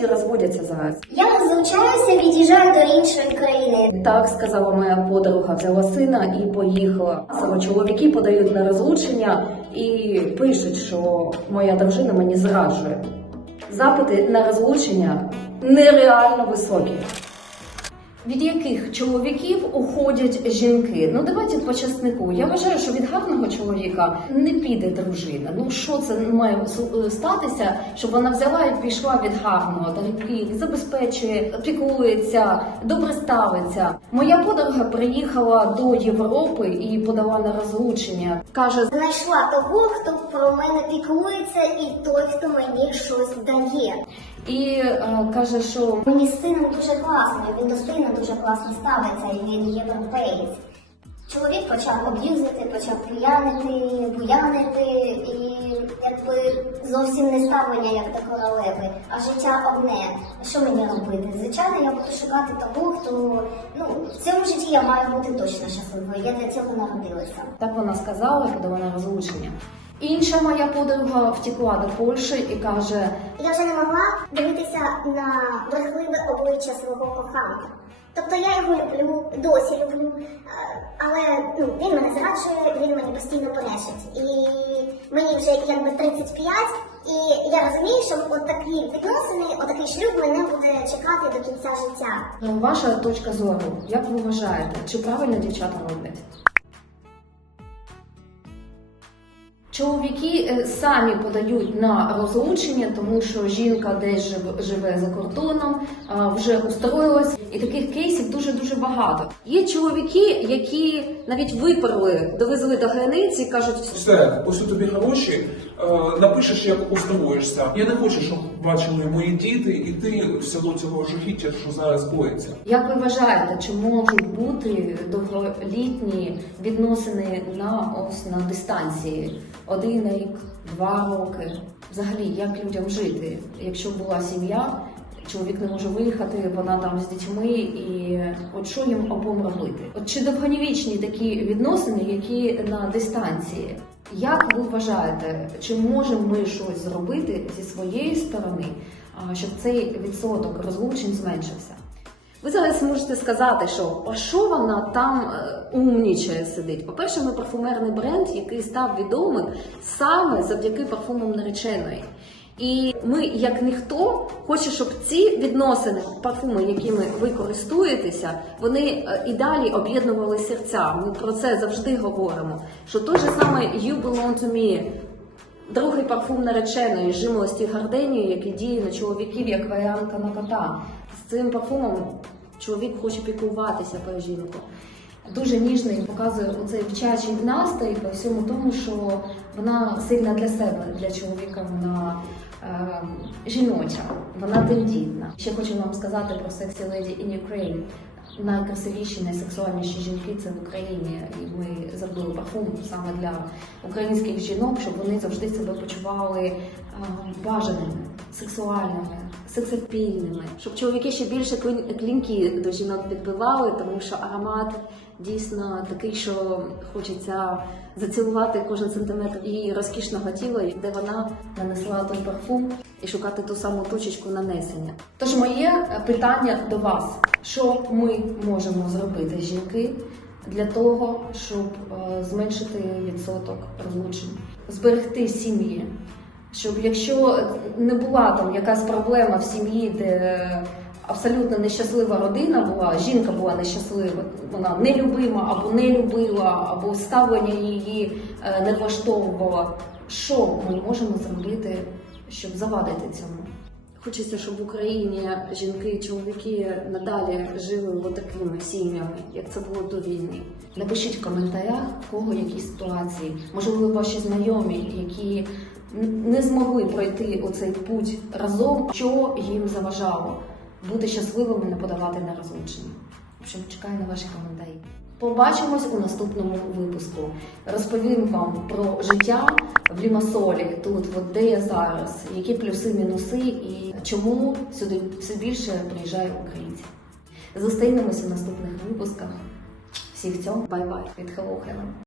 всі розводяться зараз. Я розлучаюся, від'їжджаю до іншої країни. Так сказала моя подруга, взяла сина і поїхала. Саме чоловіки подають на розлучення і пишуть, що моя дружина мені зраджує. Запити на розлучення нереально високі. Від яких чоловіків уходять жінки? Ну давайте по чеснику. Я вважаю, що від гарного чоловіка не піде дружина. Ну що це має статися, щоб вона взяла і пішла від гарного, та який забезпечує, піклується, добре ставиться. Моя подруга приїхала до Європи і подала на розлучення. каже, Знайшла того, хто про мене піклується, і той, хто мені щось дає. І е, каже, що Мені з сином дуже класно, він до сина дуже класно ставиться, і він європеєць. Чоловік почав об'юзити, почав п'янити, буянити, і якби зовсім не ставлення як до королеви, а життя одне. Що мені робити? Звичайно, я буду шукати того, хто ну в цьому житті я маю бути точно щасливою. Я для цього народилася. Так вона сказала і подала на розлучення. Інша моя подруга втекла до Польщі і каже: Я вже не могла дивитися на брехливе обличчя свого коханка. Тобто я його люблю, досі люблю, е, але ну, він мене зраджує, він мені постійно понешить. І мені вже якби 35, і я розумію, що от такі відносини, отакий шлюб мене буде чекати до кінця життя. «Ну, ваша точка зору, як ви вважаєте, чи правильно дівчата роблять? Чоловіки е, самі подають на розлучення, тому що жінка десь жив- живе за кордоном, вже устроїлась, і таких кейсів дуже дуже багато. Є чоловіки, які навіть виперли, довезли до границі, і кажуть, Все, ось тобі гроші, е, напишеш, як устроїшся. Я не хочу, щоб бачили мої діти і ти в село цього жахіття, що зараз боїться. Як ви вважаєте, чи можуть бути довголітні відносини на ось на дистанції? Один рік, два роки? Взагалі, як людям жити? Якщо була сім'я, чоловік не може виїхати, вона там з дітьми, і от що їм обом робити? От чи довговічні такі відносини, які на дистанції? Як ви вважаєте, чи можемо ми щось зробити зі своєї сторони, щоб цей відсоток розлучень зменшився? Ви зараз можете сказати, що а що вона там е, умнічає сидить? По-перше, ми парфумерний бренд, який став відомим саме завдяки парфумам нареченої. І ми, як ніхто, хоче, щоб ці відносини, парфуми, якими ви користуєтеся, вони е, і далі об'єднували серця. Ми про це завжди говоримо. Що той же саме You Belong to Me, Другий парфум нареченої жимолості гарденію, який діє на чоловіків як варіанка на кота. З цим парфумом чоловік хоче піклуватися про жінку. Дуже ніжний показує оцей вчачий настрій по всьому тому, що вона сильна для себе, для чоловіка вона е, жіноча, вона тендітна. Ще хочу вам сказати про Sexy Lady in Ukraine. Найкрасивіші, найсексуальніші жінки це в Україні, і ми зробили парфум саме для українських жінок, щоб вони завжди себе почували е, бажаними, сексуальними, сексапільними, щоб чоловіки ще більше клінки до жінок підбивали, тому що аромат дійсно такий, що хочеться зацілувати кожен сантиметр її розкішного тіла, де вона нанесла той парфум і шукати ту саму точечку нанесення. Тож моє питання до вас: що ми можемо зробити, жінки, для того, щоб е, зменшити відсоток розлучень, зберегти сім'ї? Щоб якщо не була там якась проблема в сім'ї, де абсолютно нещаслива родина була, жінка була нещаслива, вона нелюбима або не любила, або ставлення її е, не влаштовувало. Що ми можемо зробити, щоб завадити цьому? Хочеться, щоб в Україні жінки і чоловіки надалі жили такими сім'ями, як це було до війни. Напишіть в коментарях, в кого які ситуації. Можливо, ваші знайомі, які не змогли пройти оцей путь разом, що їм заважало бути щасливими, не подавати на розлучення. В общем, чекаю на ваші коментарі. Побачимось у наступному випуску. Розповім вам про життя в Лімасолі, тут, от де я зараз, які плюси, мінуси і чому сюди все більше приїжджає українців. Зустрінемося в наступних випусках. Всіх цьому бай-бай від Hello Hello.